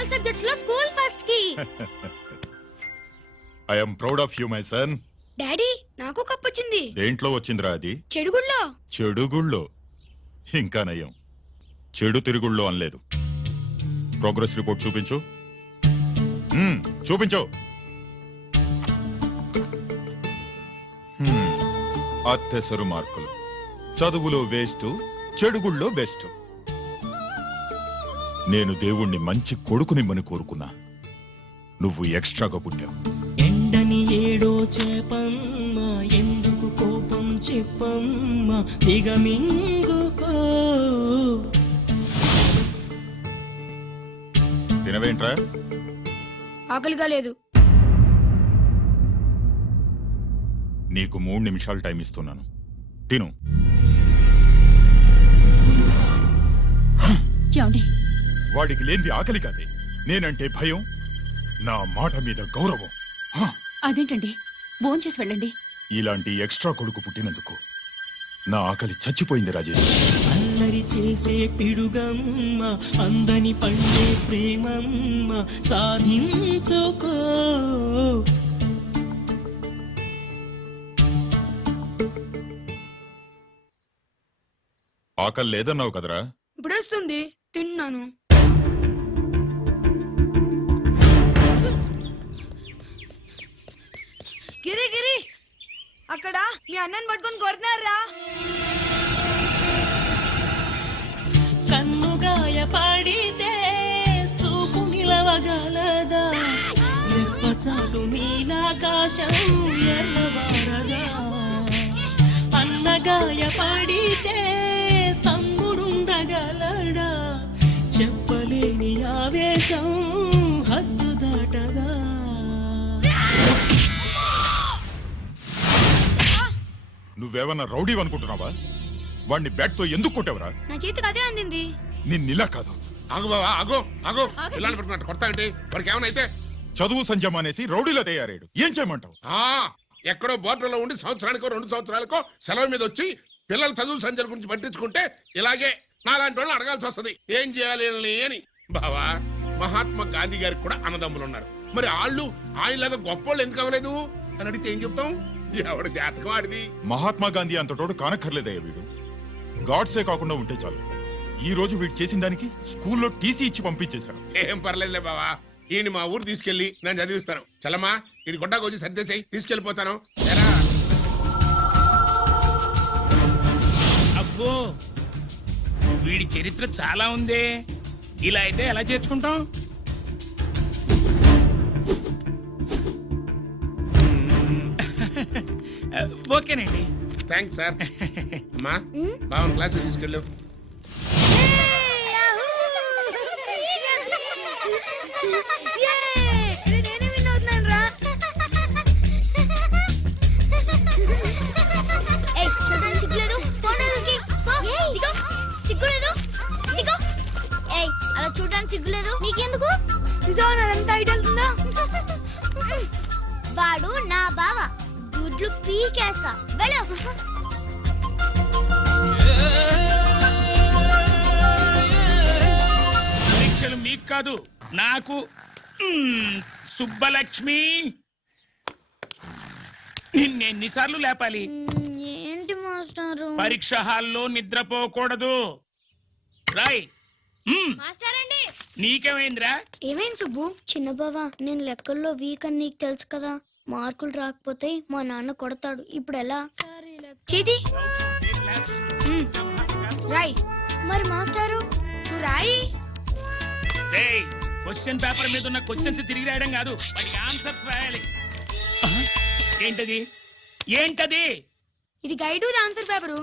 All subjects లో school first కి. I am proud of you my son. Daddy నాకు cup వచ్చింది. దేంట్లో వచ్చిందిరా అది? చెడుగుళ్ళో. చెడుగుళ్ళో? ఇంకా నయం, చెడు తిరుగుళ్ళో అనలేదు. ప్రోగ్రెస్ రిపోర్ట్ చూపించు. చూపించు. అత్తెసరు మార్కులు, చదువులో వేస్ట్, చెడుగుళ్ళో బెస్ట్. నేను దేవుణ్ణి మంచి కొడుకునిమ్మని కోరుకున్నా, నువ్వు ఎక్స్ట్రాగా పుట్టావు. ఎండని ఏడో చేపమ్మ, ఎందుకు కోపం చెప్పమ్మ, దిగమింగుకో. తినవేంట్రా? ఆకలిగా లేదు. నీకు 3 నిమిషాలు టైం ఇస్తున్నాను, తిను. వాడికి లేనిది ఆకలి కాదే, నేనంటే భయం, నా మాట మీద గౌరవం. అదేంటండి, భోంచేసి వెళ్ళండి. ఇలాంటి ఎక్స్ట్రా కొడుకు పుట్టినందుకు నా ఆకలి చచ్చిపోయింది రాజేష్. అల్లరి చేసే పిడుగమ్మ, అందని పండే ప్రేమమ్మ, సాధించుకో. ఆకలి లేదన్నావు కదరా? ఇప్పుడేస్తుంది, తిన్నాను. గిరి గిరి, అక్కడ మీ అన్నని పట్టుకొని కొడుతున్నారా? కన్నుగాయ పడితే చూపు నిలవగలదా, రెప్పచాటు నీలాకాశం ఎర్రవారదా. అన్నగాయ పడితే తమ్ముడుండగలడా, చెప్పలేని ఆవేశం హద్దు దాటదా. నువ్వేమన్నా రౌడీ అనుకుంటున్నావా? వాడిని బ్యాట్ తో ఎందుకు కొట్టావరా? నా చేతికి అదే అందింది. నిన్నిలా కాదు. ఆగు బావా, ఆగు ఆగు. పిల్లలు పెట్టుకున్నట్టు కొడతా అంటే వాడికి ఏమైనా అయితే చదువు సంజమ్ అనేసి రౌడీలో తయారాడు. ఏం చేయమంటావు? ఎక్కడో బోర్డులో ఉండి సంవత్సరానికో 2 సంవత్సరాలకో సెలవు మీద వచ్చి పిల్లలు చదువు సంజల గురించి పట్టించుకుంటే ఇలాగే నాలాంటి వాళ్ళని అడగాల్సి వస్తుంది, ఏం చేయాలి అని. బావా, మహాత్మా గాంధీ గారికి కూడా అన్నదమ్ములు ఉన్నారు. మరి వాళ్ళు ఆయనలాగా గొప్పోళ్ళు ఎందుకు అవ్వలేదు అని అడిగితే ఏం చెప్తాం? ఎవడు జాతకం ఆడిది. మహాత్మా గాంధీ అంతటోడు కానక్కర్లేదయ్యా వీడు. గాడ్సే కాకుండా ఉంటే చాలు. ఈ రోజు వీడు చేసిన దానికి స్కూల్లో టీసీ ఇచ్చి పంపించేశారు. ఏం పర్లేదులే బావా, ఈయన మా ఊరు తీసుకెళ్లి నేను చదివిస్తాను. చలమా, ఈ గొడ్డాకు వచ్చి సర్దేశాయి, తీసుకెళ్లిపోతాను. అబ్బో, వీడి చరిత్ర చాలా ఉందే. ఇలా అయితే ఎలా చేర్చుకుంటాం? ఓకేనండి, థ్యాంక్స్ సార్. అమ్మా, బావన్ క్లాస్ తీసుకెళ్ళు. అలా చూడడానికి సిగ్గులేదు నీకెందుకు? అంతా ఐడల్తుందా? వాడు నా బావ, గుడ్లు పీకేస్తా. వెళ్ళు. పరీక్షలు మీకు కాదు, నాకు. సుబ్బలక్ష్మి, నిన్నెన్నిసార్లు లేపాలి? ఏంటి మాస్టారు? పరీక్ష హాల్లో నిద్రపోకూడదు. రాయ్. మాస్టర్ అండి, నీకేమైందిరా? ఏమైంది సుబ్బు? చిన్న బావా, నేను లెక్కల్లో వీక్ అని నీకు తెలుసు కదా. మార్కులు రాకపోతే మా నాన్న కొడతాడు. ఇప్పుడు ఎలా? చేతి రాయ్. మరి మాస్టారు నువ్వు రాయి. క్వశ్చన్ పేపర్ మీద ఉన్న క్వశ్చన్స్ తిరిగి రాయడం కాదు, వాటికి ఆన్సర్స్ రాయాలి. ఏంటది? ఏంటది? ఇది గైడు, ఆన్సర్ పేపరు.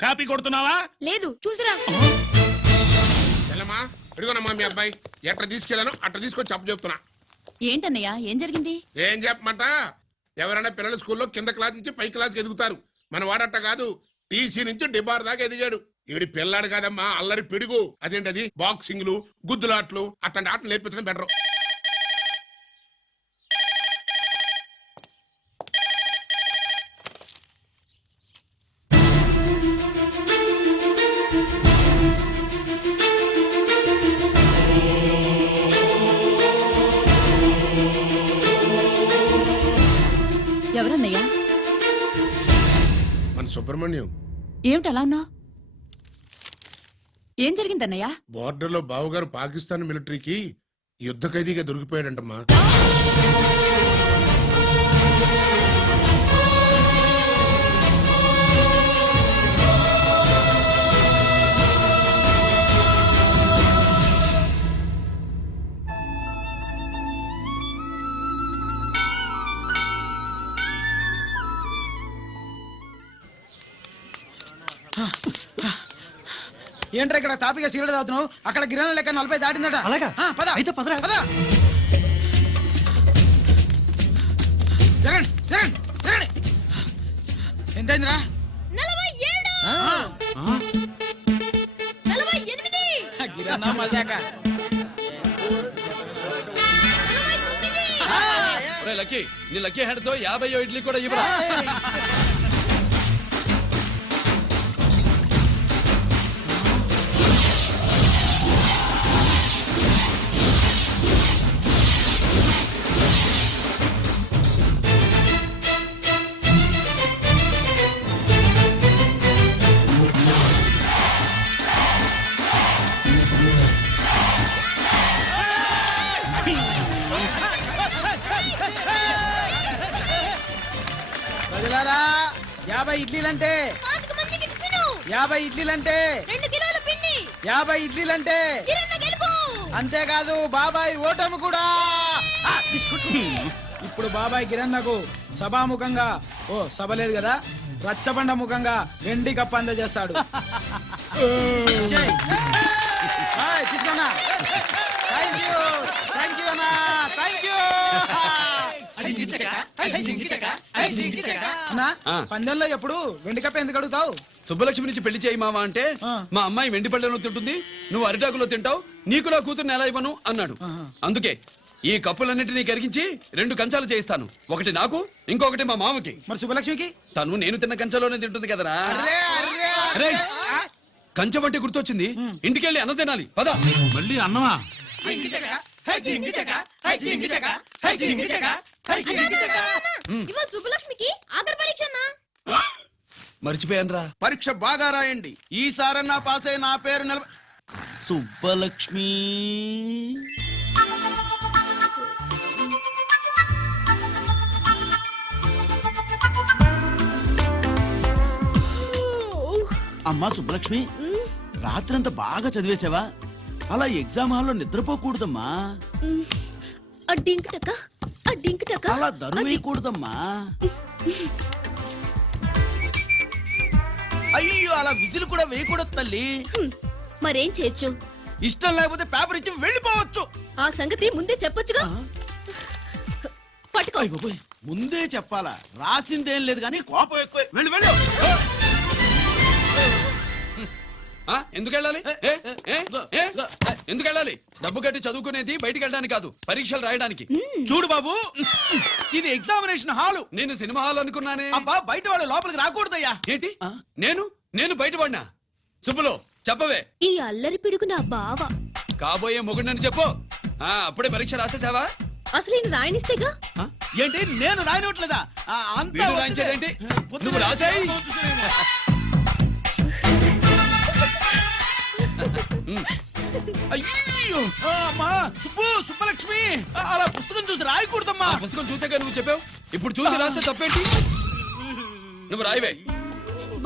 కాపీ కొడుతున్నావా? లేదు, చూసి రాసుకో. చలమా, ఇదిగోనమ్మా మీ అబ్బాయి. ఎట్లా తీసుకెళ్ళాను అట్లా తీసుకొచ్చి అప్పు చెప్తున్నా. ఏంటన్నయ్య, ఏం జరిగింది? ఏం చెప్పమంట? ఎవరైనా పిల్లల స్కూల్లో కింద క్లాస్ నుంచి పై క్లాస్కి ఎదుగుతారు. మన వాడట్ట కాదు, టీసీ నుంచి డిబార్ దాకా ఎదిగాడు. ఈవిడి పిల్లాడు కాదమ్మా, అల్లరి పిడుగు. అదేంటది, బాక్సింగ్లు, గుద్దులాట్లు, అట్లాంటి ఆటలు నేర్పించడం బెటర్. సుబ్రహ్మణ్యం, ఏమిటి అలా ఉన్నావు? ఏం జరిగిందన్నయ్య? బోర్డర్లో బావగారు పాకిస్తాన్ మిలిటరీకి యుద్ధ ఖైదీగా దొరికిపోయాడంటమ్మా. ఏంట్రా ఇక్కడ తాపిగా సిగరెట్ తాగుతున్నావు? అక్కడ గిరాన లెక్క 40 దాటిందట. అలాగా? పద అయితే పదరా. పద. జరగండి జరగండి జరగండి. ఎంతైందిరా? 47 గిరానా మజాక. లక్కీ నీ లక్కీ హెడ్ తో 50 ఇడ్లీ కూడా ఇవ్వరా. ప్రజలారా 50 ఇడ్లీలంటే 50 ఇడ్లీలంటే 2 కిలోల పిండి 50 ఇడ్లీలంటే కిరణ్ గెలుపు. అంతేకాదు బాబాయ్ ఓటమి కూడా. ఇప్పుడు బాబాయ్ గిరన్నకు సభాముఖంగా సభ లేదు కదా, రచ్చబండ ముఖంగా వెండి కప్ప అందజేస్తాడు. తీసుకున్నా. థ్యాంక్ యూ అన్నా, థ్యాంక్ యూ. అన్నా, పందెంలో ఎప్పుడు వెండి కప్ప ఎందుకు అడుగుతావు? సుబ్బలక్ష్మి నుంచి పెళ్లి చేయి మావా అంటే మా అమ్మాయి వెండి పళ్ళెలో తింటుంది, నువ్వు అరిటాకులో తింటావు, నీకు నా కూతుర్ని ఎలా ఇవ్వను అన్నాడు. అందుకే ఈ కప్పులన్నిటినీ కరిగించి 2 కంచాలు చేయిస్తాను. ఒకటి నాకు, ఇంకొకటి మా మామకి. మరి శుభలక్ష్మికి? తను నేను తిన్న కంచంలోనే తింటుంది కదరా. అరే, కంచం అంటే గుర్తొచ్చింది, ఇంటికెళ్ళి అన్నం తినాలి. పద. మళ్ళీ అన్నమా? ఇవాళ సుబ్బలక్ష్మికి ఆఖరి పరీక్ష అన్నా. మర్చిపోయానురా. పరీక్ష బాగా రాయండి, ఈసారన్నా పాస్ అయి నా పేరు సుబ్బలక్ష్మి. అమ్మా సుబ్బలక్ష్మి, రాత్రంతా బాగా చదివేశావా? అలా ఎగ్జామ్ హాల్లో నిద్రపోకూడదమ్మా. అలా దరువేయకూడదమ్మా. అయ్యో, అలా విజిల్ కూడా వేయకూడదు తల్లి. మరేం చేయొచ్చు? ఇష్టం లేకపోతే పేపర్ ఇచ్చి వెళ్ళిపోవచ్చు. ఆ సంగతి ముందే చెప్పొచ్చుగా. పట్టుకో. అయ్ బాబోయ్, ముందే చెప్పాలా? రాసిందేం లేదు కానీ కోపం ఎక్కువ. వెళ్ళు వెళ్ళు. ఎందుకు వెళ్ళాలి? ఎందుకు వెళ్ళాలి? డబ్బు కట్టి చదువుకునేది బయటికి వెళ్ళడానికి కాదు, పరీక్షలు రాయడానికి. చూడు బాబు, ఇది ఎగ్జామినేషన్ హాలు. నేను సినిమా హాల్ అనుకున్నానే. అబ్బా, బయట వాళ్ళు లోపలికి రాకూడదయ్యా. ఏంటి? నేను బయటపడినా? సుబ్బులు చెప్పవే. ఈ అల్లరి పిడుగు నా బావ. కాబోయే మొగుడినని చెప్పు. అప్పుడే పరీక్ష రాసేసావా? అసలు ఈయన రాయనిస్తేగా. ఏంటి, నేను రాయనట్లేదా? వీడు రాయించేదేంటి? నువ్వు రాసాయి. అయ్యో, అమ్మా సుబ్బలక్ష్మి, అలా పుస్తకం చూసి రాయకూడదమ్మా. పుస్తకం చూసాక నువ్వు చెప్పావు, ఇప్పుడు చూసి రాస్తే తప్పేంటి? నువ్వు రాయవే.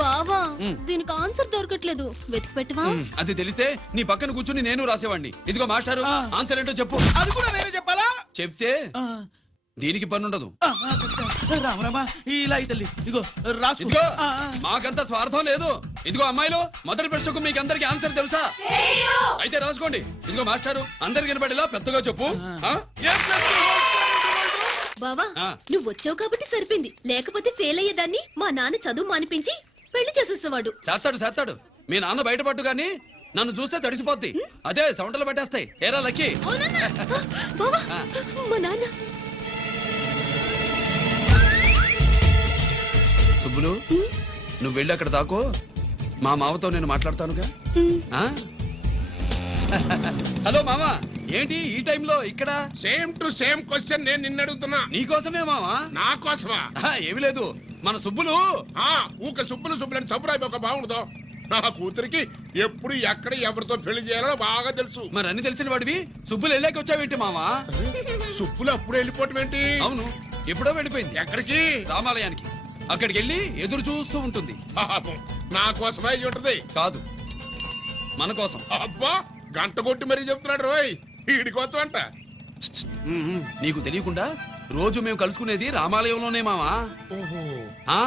బావా, దీనికి ఆన్సర్ దొరకట్లేదు, వెతికి పెట్టవా? అది తెలిస్తే నీ పక్కన కూర్చుని నేను రాసేవాడిని. ఇదిగో మాస్టారు, ఆన్సర్ ఏంటో చెప్పు. అది కూడా నేనే చెప్పాలా? చెప్తే దీనికి పనుండదు. రామరామా, ఇలా తల్లి, ఇదిగో రాసు. ఇదిగో, మాకంత స్వార్థం లేదు. ఇదిగో అమ్మాయిలు, మొదటి ప్రశ్నకు మీకు అందరికి ఆన్సర్ తెలుసా? అయితే రాసుకోండి. ఇదిగో మాస్టారు, అందరికి వినపడేలా పెద్దగా చెప్పు. బావా, నువ్వు వచ్చావు కాబట్టి సరిపోయింది, లేకపోతే ఫెయిల్ అయ్యేదాన్ని. మా నాన్న చదువు మానిపించి పెళ్లి చేసేసేవాడు. చేస్తాడు. మీ నాన్న బయటపడ్డు గాని నన్ను చూస్తే తడిసిపోద్ది. అదే సౌంటలు పట్టేస్తాయి. ఏరా లక్కీ. బావా, మా నాన్న. సుబ్బులు, నువ్వు వెళ్ళి అక్కడ దాకో, మా మామతో నేను మాట్లాడతానుగా. హలో మామ, ఏంటి ఈ టైంలో ఇక్కడ? సేమ్ టు సేమ్ క్వశ్చన్ నేను నిన్ను అడుగుతున్నా. నీకోసమే మావా. నా కోసమా? ఏమి లేదు, మన సుబ్బులు ఊక సుబ్బులని సబ్బురాయి ఒక బాగుండదు. నా కూతురికి ఎప్పుడు ఎక్కడ ఎవరితో పెళ్లి చేయాలో బాగా తెలుసు. మరి అన్ని తెలిసిన వాడివి సుబ్బులు వెళ్ళాక వచ్చావేంటి మావా? సుబ్బులు అప్పుడు వెళ్ళిపోవటం ఏంటి? అవును, ఎప్పుడో వెళ్ళిపోయింది. ఎక్కడికి? రామాలయానికి. అక్కడికి వెళ్ళి ఎదురు చూస్తూ ఉంటుంది. పాపం, నా కోసమే అయి ఉంటది. కాదు, మన కోసం. అబ్బా, గంట కొట్టి మరీ చెప్తున్నాడు రోయ్, వీడి కోసం అంట. నీకు తెలియకుండా రోజు మేము కలుసుకునేది రామాలయంలోనే మావా. ఓహో, ఆ,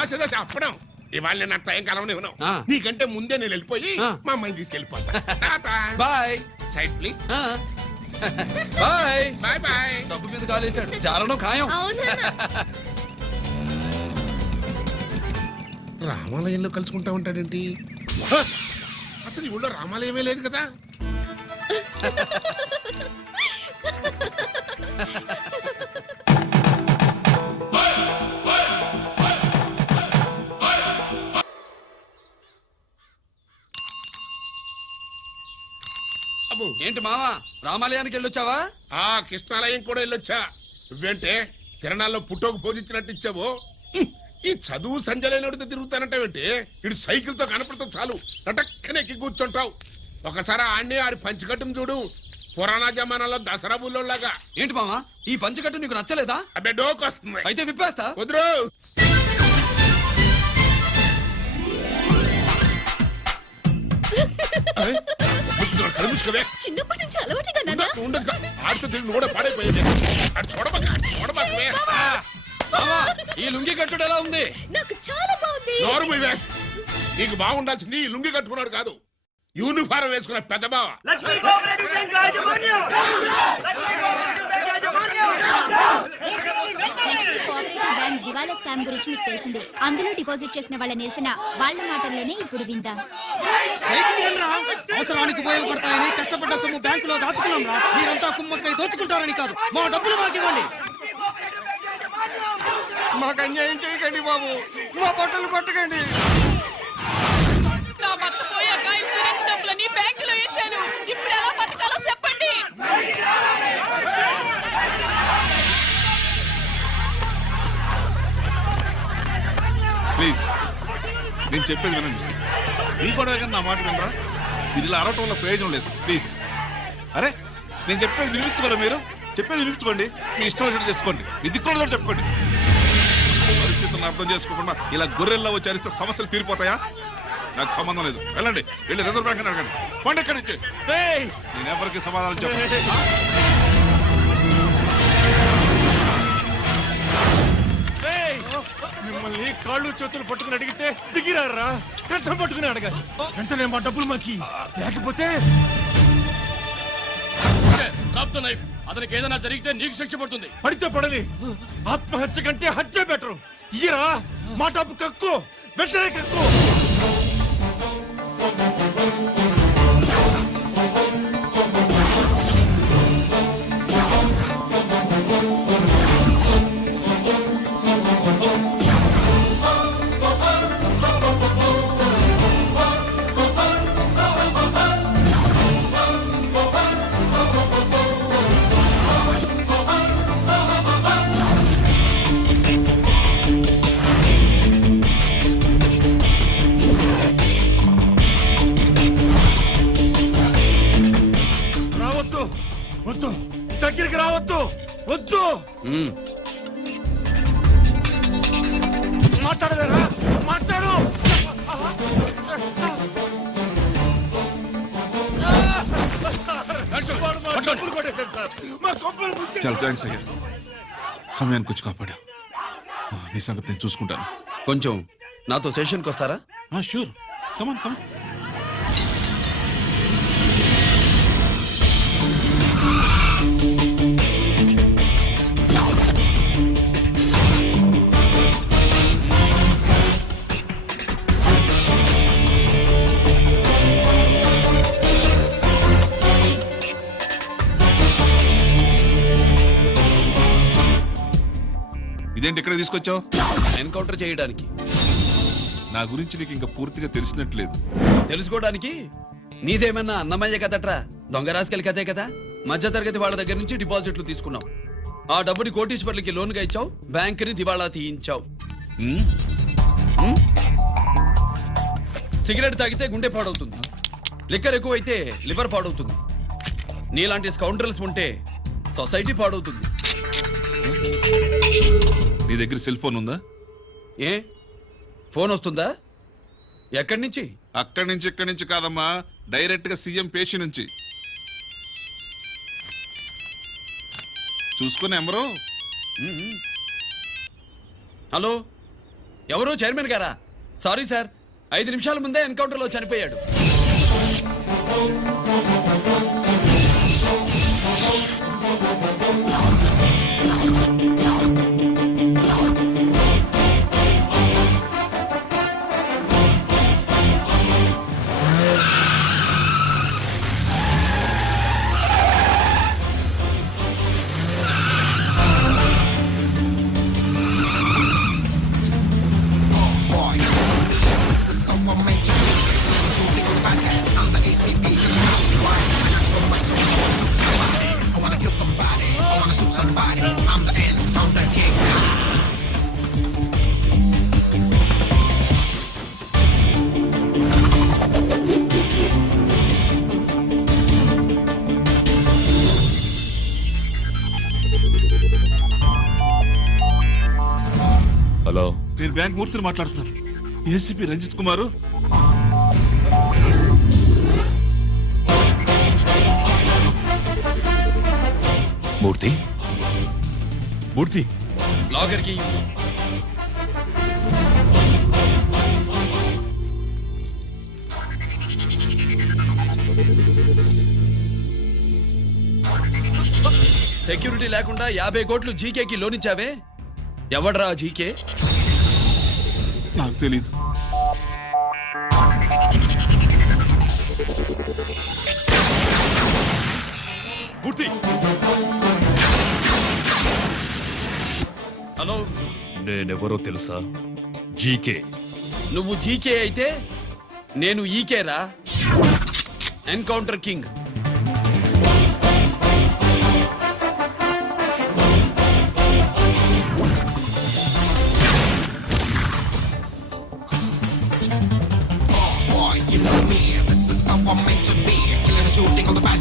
ఆశ అప్పడం. ఇవాళ నేను టైం కలవనివ్వను. ఆ. నీకంటే ముందే నేను వెళ్ళిపోయి ఆ. మా అమ్మాయిని తీసుకెళ్ళిపోతా. బాయ్. Side please. ఆ. బాయ్. Bye bye. డబ్బు మీద కాలేశాడు, చాలడం ఖాయం. రామాలయంలో కలుసుకుంటా ఉంటాడేంటి? హ! అసలు ఈ ఊళ్ళో రామాలయమే లేదు కదా. అబ్బో, ఏంటి మావా, రామాలయానికి వెళ్ళొచ్చావా? ఆ కృష్ణాలయం కూడా వెళ్ళొచ్చా. నువ్వేంటే తిరణాల్లో పుట్టోకు పోజించినట్టు ఇచ్చావు. హ్మ్. ఈ చదువు సంజలైనడితో తిరుగుతానంటావేంటి? ఇటు సైకిల్ తో కనపడతావు చాలు నటక్కనే ఎక్కి కూర్చుంటావు. ఒకసారి ఆడిని ఆడి పంచికట్టును చూడు, పురాణ జమానాలో దసరా బుల్లోలాగా. ఏంటి మావా, ఈ పంచకట్టు నీకు నచ్చలేదా? అబ్బే డోక్ వస్తుంది. అయితే విప్పేస్తా. వద్దురు. చిన్నప్పటి నుంచి అలవాటుగా ఆడుతూ తిరిగి కూడా పాడైపోయింది. అటు చూడబాకవే. మావా, ఈ లుంగి కట్టుడు ఎలా ఉంది? నాకు చాలా బాగుంది. నోరు మూయవే. నీకు బాగుండాల్సింది ఈ లుంగి కట్టుకున్నాడు కాదు, యూనిఫారం వేసుకున్న పెద్ద బావ. బ్యాంక్ దివాలా స్కామ్ గురించి మీకు తెలిసిందే. అందులో డిపాజిట్ చేసిన వాళ్ళ నిరసన వాళ్ళ మాటల్లోనే ఇప్పుడు విందాం. అవసరానికి ఉపయోగపడతాయని కష్టపడ్డ సొమ్ము బ్యాంకులో దాచుకున్నాం రా. మీరంతా కుమ్మక్కై దోచుకుంటారని కాదు, మా డబ్బులు మాకు ఇవ్వండి. మాకు అన్యాయం చేయకండి బాబు, మా బట్టలు కొట్టకండి. నా భర్త పోయాక ఇన్సూరెన్స్ డబ్బులని బ్యాంకులో వేశాను. ఇప్పుడు ఎలా బతకాలో చెప్పండి. ప్లీజ్, నేను చెప్పేది వినండి. మీ గొడవ నా మాట వినరా? మీరు ఇలా అరవటం వల్ల ప్రయోజనం లేదు. ప్లీజ్. అరే, నేను చెప్పేది వినిపించుకోరా? మీరు చెప్పేది వినిపించుకోండి, మీ ఇష్టం వచ్చినట్టు చేసుకోండి, మీ దిక్కులో చెప్పుకోండి. పరిస్థితులను అర్థం చేసుకోకుండా ఇలా గొర్రెల్లో వచ్చి అరిస్తే సమస్యలు తీరిపోతాయా? నాకు సంబంధం లేదు. వెళ్ళండి, వెళ్ళి రిజర్వ్ బ్యాంక్ అని అడగండి. పండి ఎక్కడి నుంచి. నేను ఎవరికి సమాధానం చెప్పను. మిమ్మల్ని కాళ్ళు చేతులు పట్టుకుని అడిగితే దిగిరారా? కష్టం పట్టుకుని అడగాలి. వెంటనే మా డబ్బులు మాకి, లేకపోతే అతనికి ఏదైనా జరిగితే నీకు శిక్ష పడుతుంది. పడితే పడని, ఆత్మహత్య కంటే హత్య బెటరు. ఇయ్యరా మా డబ్బు, కక్కు, వెంటనే కక్కు. వద్దు, దగ్గరికి రావద్దు, వద్దు. మాట్లాడవేరా? మాట్లాడు. డబ్బులు కొట్టేశారు సార్, మా కొంపలు ముంచె-. చాలా థ్యాంక్స్ అయ్యా, సమయానికి వచ్చి కాపాడా. నీ సంగతి నేను చూసుకుంటాను. కొంచెం నాతో సెషన్కి వస్తారా? షూర్, కమాన్ కమాన్. ఇదేంటి ఇక్కడ తీసుకొచ్చావు? ఎన్కౌంటర్ చేయడానికి. నా గురించి నీకు ఇంకా పూర్తిగా తెలిసినట్లేదు. తెలుసుకోవడానికి నీదేమన్నా అన్నమయ్య కదట్రా? దొంగ రాసుకెళ్ళి కదే కదా, మధ్యతరగతి వాళ్ళ దగ్గర నుంచి డిపాజిట్లు తీసుకున్నావు. ఆ డబ్బుని కోటీశ్వర్లకి లోన్గా ఇచ్చావు, బ్యాంకుని దివాళా తీయించావు. ఉమ్, సిగరెట్ తాగితే గుండె పాడవుతుంది, లిక్కర్ ఎక్కువైతే లివర్ పాడవుతుంది. నీలాంటి స్కౌండ్రల్స్ ఉంటే సొసైటీ పాడవుతుంది. నీ దగ్గర సెల్ ఫోన్ ఉందా? ఏ ఫోన్ వస్తుందా? ఎక్కడి నుంచి? అక్కడి నుంచి ఇక్కడి నుంచి కాదమ్మా, డైరెక్ట్ గా సీఎం పేషి నుంచి. చూసుకుని ఎవరు? హలో, ఎవరు? చైర్మన్ గారా? సారీ సార్, 5 నిమిషాల ముందే ఎన్కౌంటర్లో చనిపోయాడు. హలో, నేను బ్యాంక్ మూర్తిని మాట్లాడుతున్నాను. ఏసీపీ రంజిత్ కుమారు. మూర్తి, మూర్తి, లాగర్కి సెక్యూరిటీ లేకుండా 50 కోట్లు జీకేకి లోన్ ఇచ్చావే, ఎవడ్రా జీకే? నాకు తెలీదు. మూర్తి, హలో, నేనెవరో తెలుసా? జీకే. నువ్వు జీకే అయితే నేను ఈకేరా, encounter king. You know me, this is how I'm meant to be. Killing and shooting all the bad